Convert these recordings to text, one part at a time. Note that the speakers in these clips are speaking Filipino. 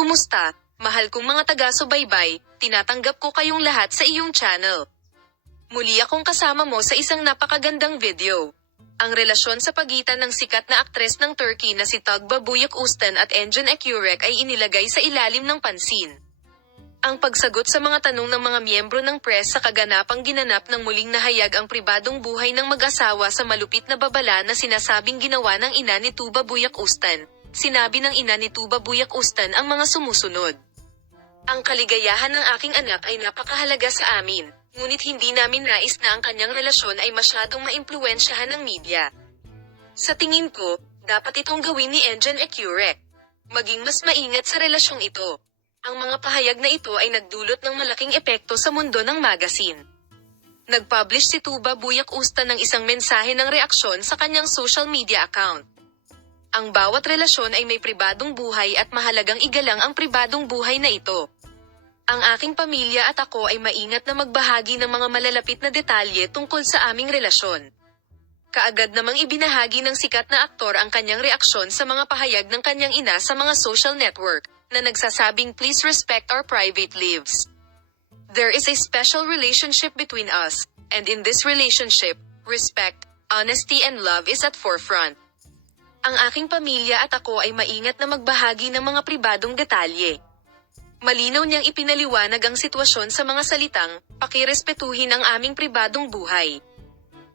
Kumusta, mahal kong mga taga-subaybay, tinatanggap ko kayong lahat sa iyong channel. Muli akong kasama mo sa isang napakagandang video. Ang relasyon sa pagitan ng sikat na aktres ng Turkey na si Tuğba Büyüküstün at Engin Ekurek ay inilagay sa ilalim ng pansin. Ang pagsagot sa mga tanong ng mga miyembro ng press sa kaganapang ginanap ng muling nahayag ang pribadong buhay ng mag-asawa sa malupit na babala na sinasabing ginawa ng ina ni Tuğba Büyüküstün. Sinabi ng ina ni Tuğba Büyüküstün ang mga sumusunod. Ang kaligayahan ng aking anak ay napakahalaga sa amin, ngunit hindi namin nais na ang kanyang relasyon ay masyadong maimpluwensyahan ng media. Sa tingin ko, dapat itong gawin ni Engin Ekurek. Maging mas maingat sa relasyong ito. Ang mga pahayag na ito ay nagdulot ng malaking epekto sa mundo ng magazine. Nag-publish si Tuğba Büyüküstün ng isang mensahe ng reaksyon sa kanyang social media account. Ang bawat relasyon ay may pribadong buhay at mahalagang igalang ang pribadong buhay na ito. Ang aking pamilya at ako ay maingat na magbahagi ng mga malalapit na detalye tungkol sa aming relasyon. Kaagad namang ibinahagi ng sikat na aktor ang kanyang reaksyon sa mga pahayag ng kanyang ina sa mga social network, na nagsasabing please respect our private lives. There is a special relationship between us, and in this relationship, respect, honesty and love is at forefront. Ang aking pamilya at ako ay maingat na magbahagi ng mga pribadong detalye. Malinaw niyang ipinaliwanag ang sitwasyon sa mga salitang, pakirespetuhin ang aming pribadong buhay.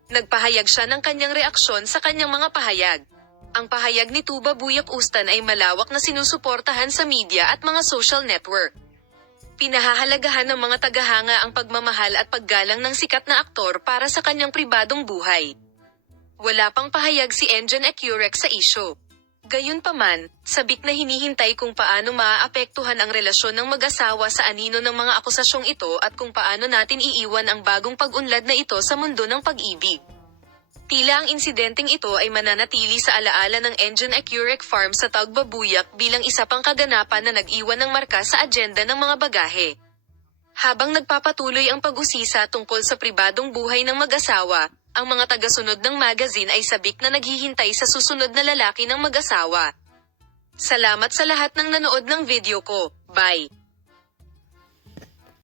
Nagpahayag siya ng kanyang reaksyon sa kanyang mga pahayag. Ang pahayag ni Tuğba Büyüküstün ay malawak na sinusuportahan sa media at mga social network. Pinahahalagahan ng mga tagahanga ang pagmamahal at paggalang ng sikat na aktor para sa kanyang pribadong buhay. Wala pang pahayag si Engin Ekurek sa isyu. Gayunpaman, sabik na hinihintay kung paano maaapektuhan ang relasyon ng mag-asawa sa anino ng mga akusasyong ito at kung paano natin iiwan ang bagong pag-unlad na ito sa mundo ng pag-ibig. Tila ang insidenteng ito ay mananatili sa alaala ng Engin Ekurek Farm sa Tuğba Büyük bilang isa pang kaganapan na nag-iwan ng marka sa agenda ng mga bagahe. Habang nagpapatuloy ang pag-usisa tungkol sa pribadong buhay ng mag-asawa, ang mga tagasunod ng magazine ay sabik na naghihintay sa susunod na lalaki ng mag-asawa. Salamat sa lahat ng nanood ng video ko. Bye!